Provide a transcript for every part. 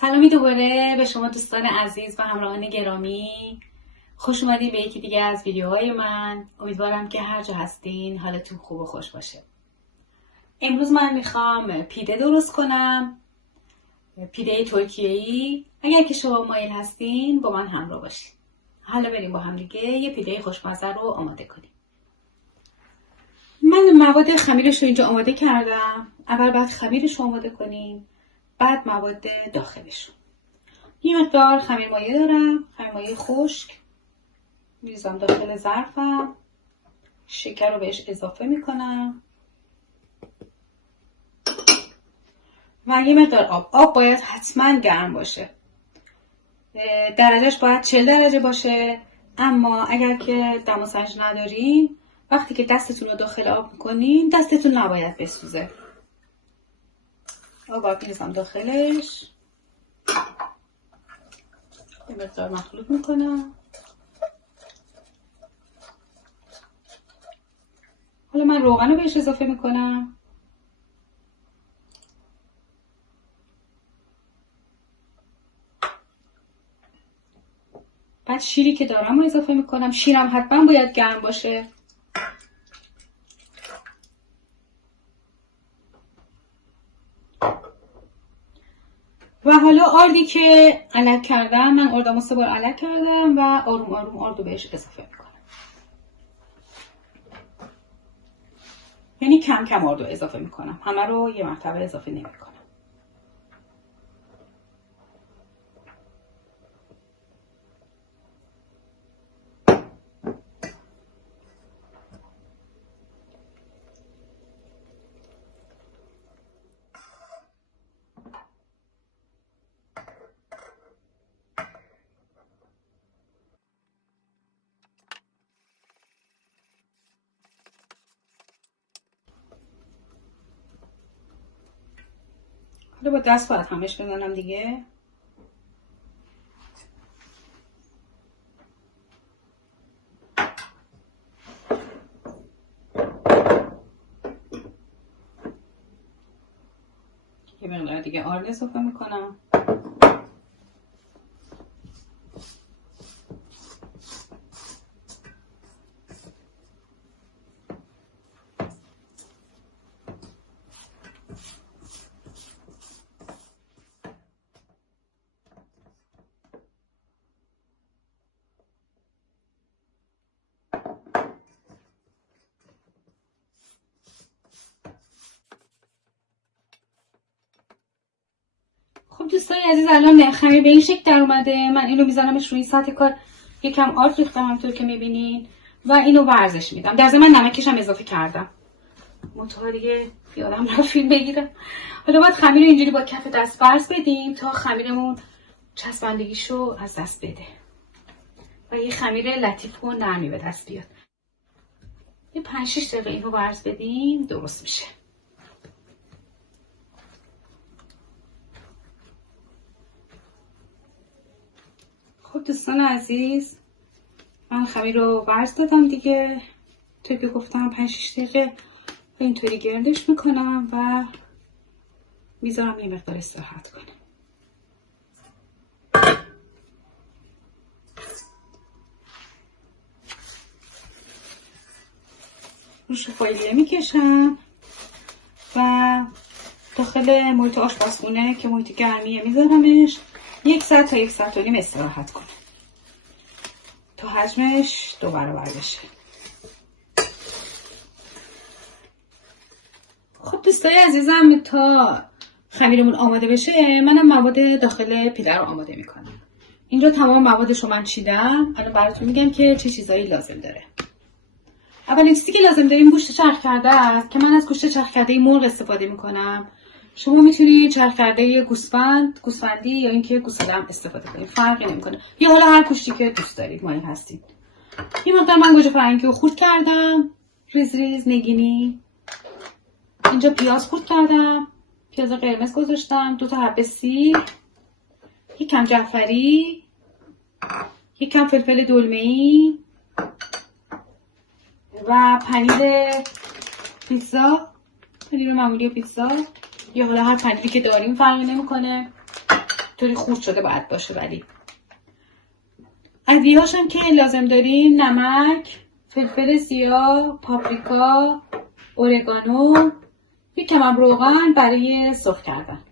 سلامی دوباره به شما دوستان عزیز و همراهان گرامی. خوش اومدین به یکی دیگه از ویدیوهای من. امیدوارم که هر جا هستین حالتون خوب و خوش باشه. امروز من میخوام پیده درست کنم، پیده ترکیه‌ای. اگر که شما مایل هستین با من همراه باشین. حالا بریم با هم دیگه یه پیده خوشمزه رو آماده کنیم. من مواد خمیرش رو اینجا آماده کردم. اول باید خمیرش رو آماده کنیم، بعد مواد داخلش رو. یه مقدار خمیر مایه دارم، خمیر مایه خشک میریزم داخل ظرفم. شکر رو بهش اضافه میکنم و یه مقدار آب باید حتما گرم باشه. درجهش باید 40 درجه باشه، اما اگر که دماسنج ندارین وقتی که دستتون رو داخل آب میکنین دستتون نباید بسوزه. آب میریزم داخلش، یه مقدار مخلوط میکنم. حالا من روغن رو بهش اضافه میکنم. بعد شیری که دارم رو اضافه میکنم. شیرم حتما باید گرم باشه. و حالا آردی که علک کردم، من آردمو 3 بار علک کردم و آروم آروم آردو بهش اضافه میکنم. یعنی کم کم آردو اضافه میکنم، همه رو یه مرتبه اضافه نمیکنم. حالا با دست باید همش بزنم دیگه. یه مقدار دیگه آرد اضافه میکنم. خب دوستای عزیز، الان خمیر به این شکل در اومده. من اینو میذارمش روی سطح کار. یکم آرد ریختم همونطور که میبینین و اینو ورزش میدم. در ضمن نمکش هم اضافه کردم. متأ دیگه یادم رفت فیلم بگیرم. حالا باید خمیر رو اینجوری با کف دست فرض بدیم تا خمیرمون چسبندگیشو از دست بده و یه خمیر لطیف و نرمی به دست بیاد. یه 5-6 دقیقه اینو ورز بدیم درست میشه. خب دوستان عزیز، من خمیر رو ورز دادم دیگه. توی که گفتم 5-6 دقیقه اینطوری گردش میکنم و میذارم یه مقدار استراحت کنه. روش فایلیه میکشم و داخل محیط آشپزخونه که محیط گرمیه میذارمش 1 ساعت تا 1 ساعت و نیم استراحت کنه تا حجمش 2 برابر بشه. خب دوستای عزیزم، تا خمیرمون آماده بشه منم مواد داخل پیده رو آماده میکنم. اینجا تمام موادش رو من چیدم. الان براتون میگم که چه چیزایی لازم داره. اولین چیزی که لازم داریم گوشت چرخ کرده است که من از گوشت چرخ کرده مرغ استفاده میکنم. شما میتونید چرخ کرده گوسفندی یا اینکه گوساله هم استفاده کنید، فرقی نمیکنه. یا حالا هر گوشتی که دوست دارید مایل هستید. یه مقدار من گوجه فرنگی رو خورد کردم، ریز ریز نگینی. اینجا پیاز خورد کردم، پیاز قرمز گذاشتم، 2 تا حب سیب، یکم جعفری، یکم فلفل دلمه‌ای و پنیر پیتزا، پنیر معمولی پیتزا یا حالا هر پنیری که داریم فرقی نمیکنه. طوری خورد شده باید باشه. ولی ادویه‌هاش هم که لازم داریم نمک، فلفل سیاه، پاپریکا، اورگانو، یک کمم روغن برای سرخ کردن.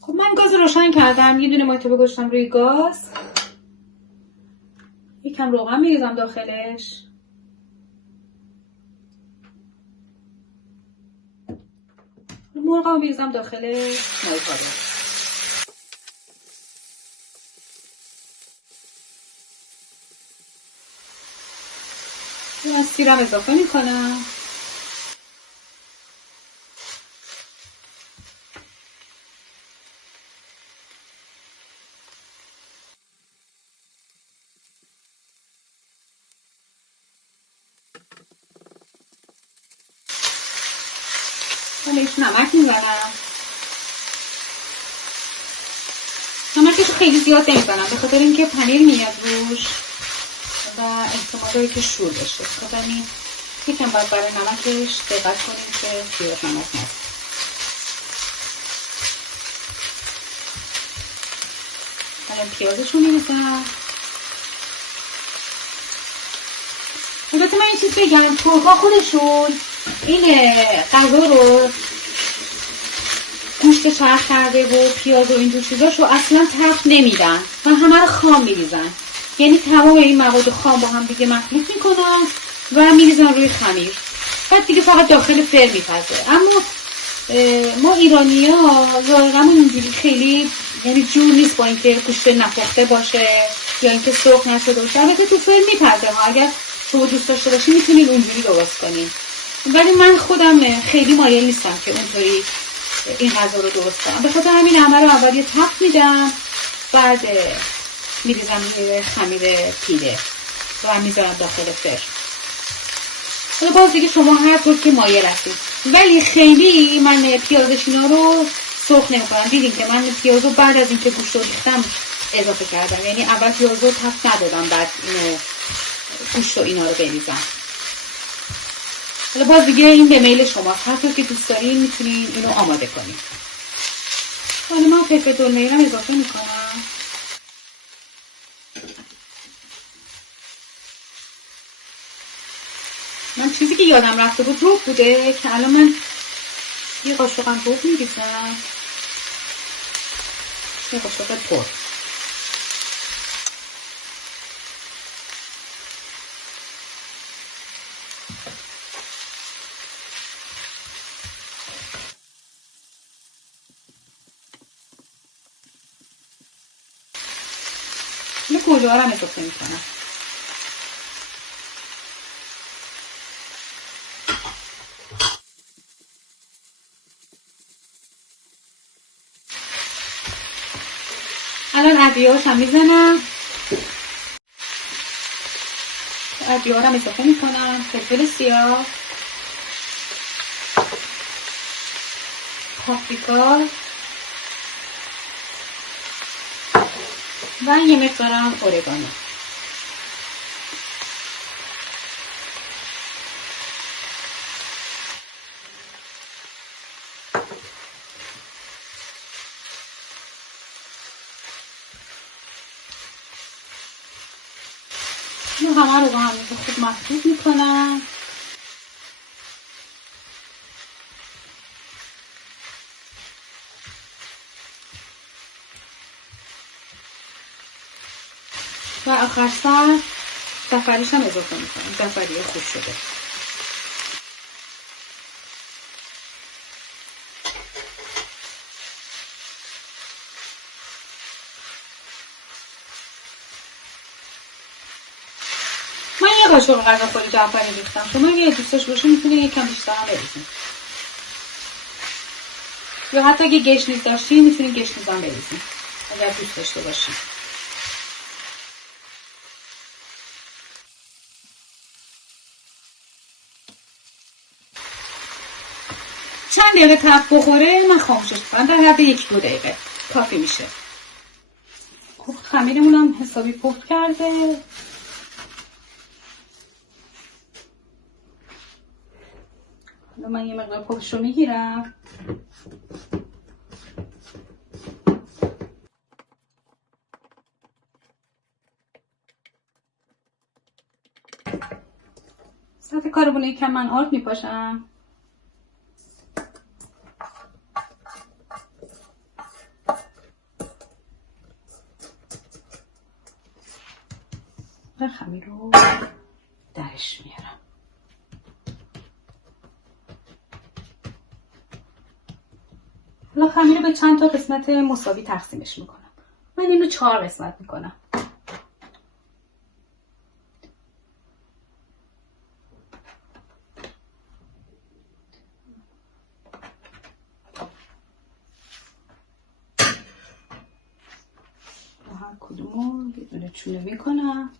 خب من گاز روشن کردم، یه دونه مایتابه گذاشتم روی گاز، یکم روغن میریزم داخلش، مرغ رو میریزم داخل مایتابه. من سیرم اضافه میکنم، بهش نمک میزنم. نمکش خیلی زیاد نمیزنم به خاطر اینکه پنیر میاد روش و احتمال داره که شور بشه. خب همین یکم باید برای نمکش دقت کنیم که زیاد نمک نزنیم. الان پیازشو میریزم. البته من این چیز بگم، ترک‌ها خودشون این غذا رو گوشت چرخ کرده و پیاز و اینجور چیزاشو اصلا تفت نمیدن و همه رو خام میریزن. یعنی تمام این مواد خام با هم دیگه مخلوط میکنن و میریزن روی خمیر، بعد دیگه فقط داخل فر میپزه. اما ما ایرانی ها ذائقمون اینجوری خیلی یعنی جور نیست با اینکه گوشت نپخته باشه یا اینکه سرخ نشده باشه. البته تو فر میپزه ها، اگر شما دوست داشته باشین میتونید اونجوری درست کنین، ولی من خودم خیلی مایل نیستم که اونطوری این غذا رو درست کنم. به خاطر همین همه رو اول یه تفت میدم، بعد میریزم روی خمیر پیله و میذارم داخل فر. حالا باز دیگه شما هر طور که مایل هستید، ولی خیلی من پیازش اینا رو سرخ نمی‌کنم. دیدین که من پیازو بعد از اینکه گوشت رو ریختم اضافه کردم، یعنی اول پیازو تفت ندادم بعد اینو گوشت و اینا رو بریزم. حالا باز دیگه این به میل شماست، هر طور که دوست دارین میتونین اینو آماده کنین. حالا من فلفل دلمه‌ای اضافه میکنم. من چیزی که یادم رفته بود روغ بوده که الان من یه قاشقم روغ میریزم، یه قاشق پر. یه گوجه ها رو هم اضافه میکنم. الان ادویه‌هاش هم میزنم، ادویه‌ها رو هم اضافه میکنم، فلفل سیاه، پاپریکا و یه مقدارم اورگانو. اینو همه رو با هم خوب مخلوط میکنم. و آخر سر زعفرانش هم اضافه میکنم، زعفران خوب شده. من یه قاشق غذاخوری زعفران ریختم، شما اگه دوست داشته باشین میتونید یکم بیشتر هم بریزین، یا حتی اگه گشنیز داشتین میتونید گشنیز هم بریزین اگر دوست داشته باشین. چند دقیقه تفت بخوره من خاموشش میکنم، در حد 1-2 دقیقه کافی میشه. خب خمیرمون هم حسابی پخت کرده. حالا من یه مقدار پشت رو میگیرم، کاربونه یکم من آرد میپاشم. و خمیر رو درش میارم. حالا خمیر رو به چند تا قسمت مساوی تقسیمش میکنم. من اینو 4 قسمت میکنم. هر کدومو یه دونه چونه میکنم.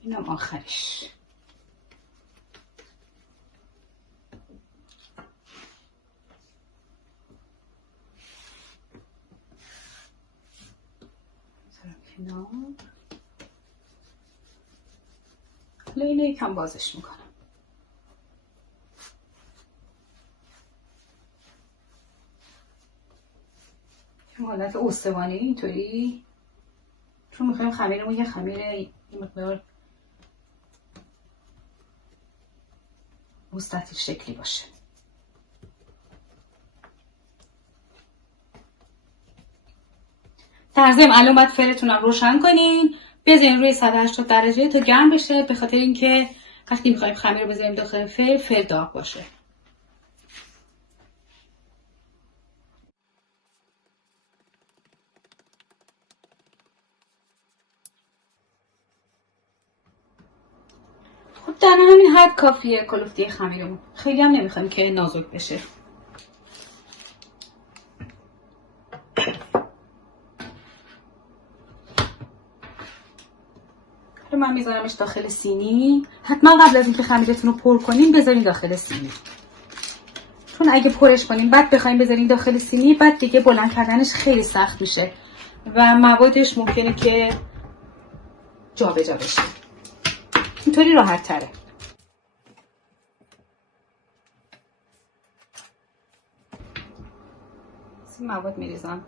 اینم آخرش. کنار. حالا اینو یکم بازش میکنم. این حالت استوانه اینطوری، چون میخوایم خمیرمون یه خمیر این مقدار مستطیل شکلی باشه. در ضمن الان باید فرتونم روشن کنین، بذارین روی 180 درجه تا گرم بشه، به خاطر اینکه وقتی میخوایم خمیر رو بذاریم داخل فر داغ باشه. خب در همین حد کافیه کلوفتی خمیرمون. خیلی هم نمیخوایم که نازک بشه. من میذارمش داخل سینی. حتما قبل از اینکه خمیرتون رو پر کنین بذارین داخل سینی، چون اگه پرش کنین بعد بخواین بذارین داخل سینی، بعد دیگه بلند کردنش خیلی سخت میشه و موادش ممکنه که جابجا بشه. اینطوری راحت تره. این مواد میریزم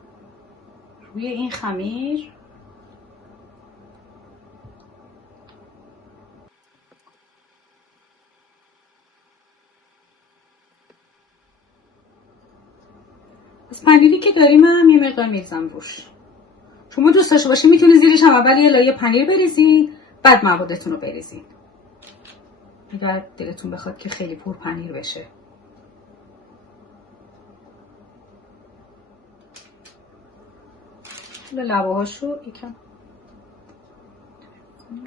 روی این خمیر. از پنیری که داریم هم یه مقدار میریزم روش. شما دوست داشته باشین میتونید زیرش هم اول یه لایه پنیر بریزین، بعد موادتون رو بریزین، اگر دلتون بخواد که خیلی پر پنیر بشه. به لبه هاشو یکم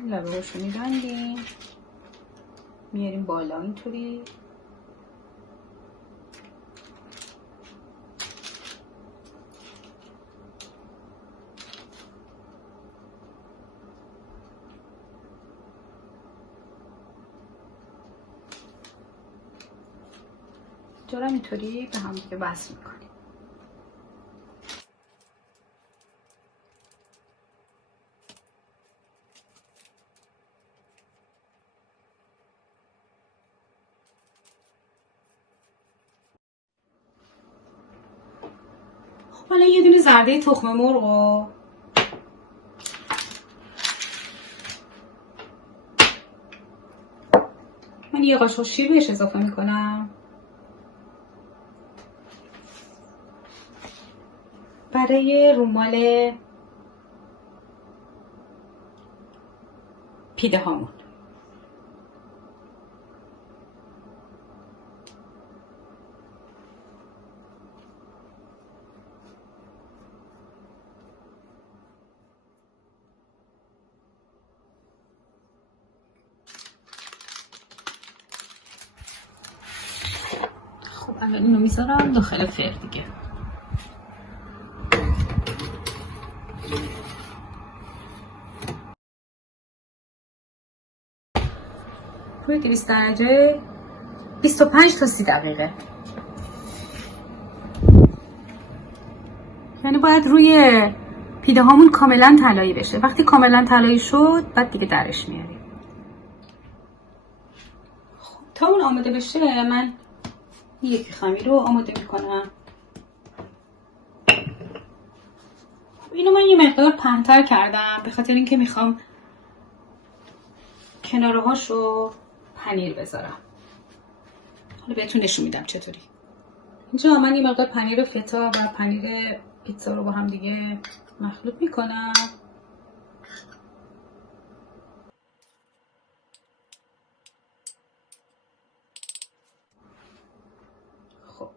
لبه هاشو میبندیم، میاریم بالا اینطوری. جارم اینطوری به هم دیگه وصل میکنیم. خب حالا یه دونه زرده تخم مرغ رو من یه قاشق شیر بهش اضافه میکنم. برای رومال پیده هامون خب الان اینو میذارم داخل فر دیگه. روی 200 درجه 25 تا 30 دقیقه. یعنی باید روی پیده هامون کاملا طلایی بشه. وقتی کاملا طلایی شد بعد دیگه درش میاریم. خب تا اون آماده بشه من یکی خمیر رو آماده میکنم. اینو من یه مقدار پهن‌تر کردم به خاطر اینکه میخوام کنارهاشو پنیر بذارم. حالا بهتون نشون میدم چطوری. اینجا من یه مقدار پنیر فتا و پنیر پیتزا رو با هم دیگه مخلوط میکنم. خب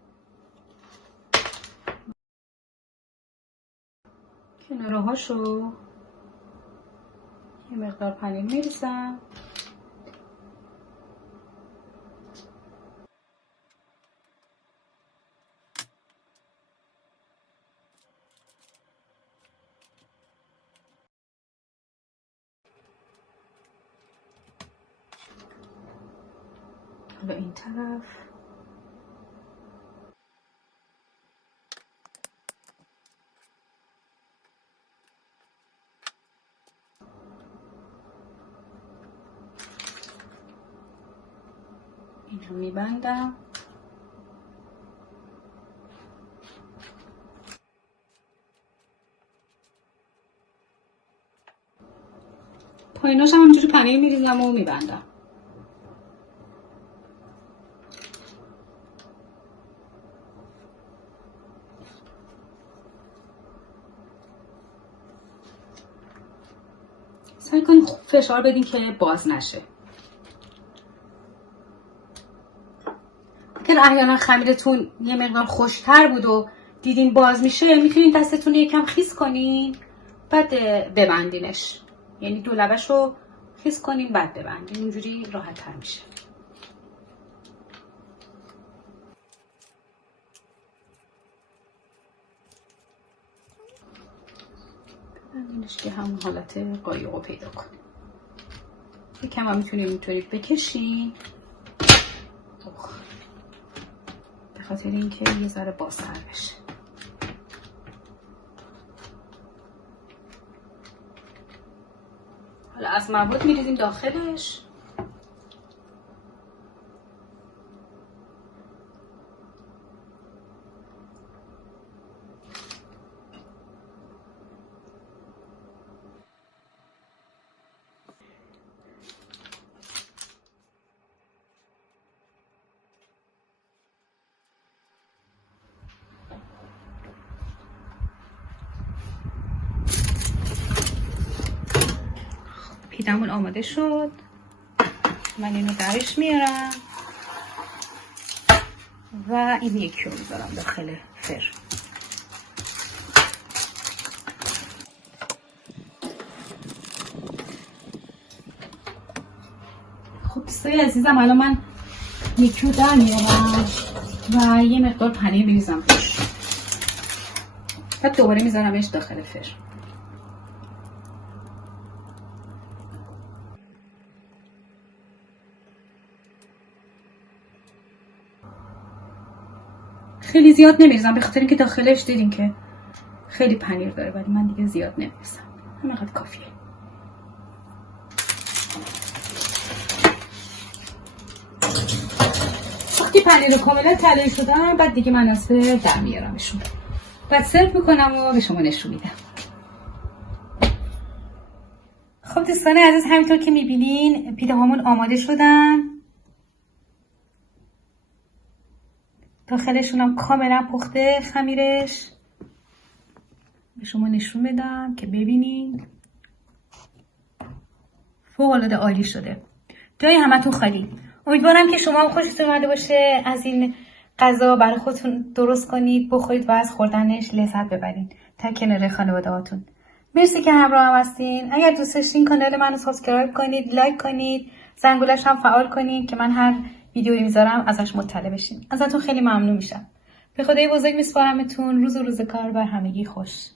کنارهاشو یه مقدار پنیر میریزم. به این طرف این رو میبندم. پاییناش هم همینجوری پنیر میریزم و میبندم. سعی کنید خوب فشار بدین که باز نشه. اگر احیانا خمیرتون یه مقدار خشک‌تر بود و دیدین باز میشه، میتونین دستتون یکم خیس کنین بعد ببندینش. یعنی دو لبش رو خیس کنین بعد ببندین، اینجوری راحت تر میشه. ببندینش که همون حالت قایق رو پیدا کنه. یکم هم میتونین اینطوری بکشین به خاطر اینکه یه ذره بازتر بشه. حالا از مواد میریزیم داخلش. پیدمون آماده شد. من اینو درش میارم و این یکی رو میذارم داخل فر. خب دوستای عزیزم، الان من یکی رو در میارم و یه مقدار پنیر میریزم روش. بعد دوباره میذارمش داخل فر. خیلی زیاد نمیریزم به خاطر اینکه داخلش دیدین که خیلی پنیر داره، ولی من دیگه زیاد نمیریزم. همینقدر کافیه. وقتی پنیر رو کاملا طلایی شدم بعد دیگه من از در میارمشون. بعد سرو میکنم و به شما نشون میدم. خب دوستان عزیز، همینطور که میبینین پیده هامون آماده شدن. داخلشون هم کاملا پخته خمیرش. به شما نشون بدم که ببینین فوق‌العاده عالی شده. جای همتون خالی. امیدوارم که شما هم خوشتون اومده باشه. از این غذا برای خودتون درست کنید، بخورید و از خوردنش لذت ببرید تا کنار خانواده هاتون. مرسی که همراه هم هستین. اگر دوست داشتین کانال منو سابسکرایب کنید، لایک کنید، زنگولش هم فعال کنید که من هر ویدیویی میذارم ازش مطلع بشین. ازتون خیلی ممنون میشم. به خدای بزرگ میسپارمتون. روز و روزگار بر همگی خوش.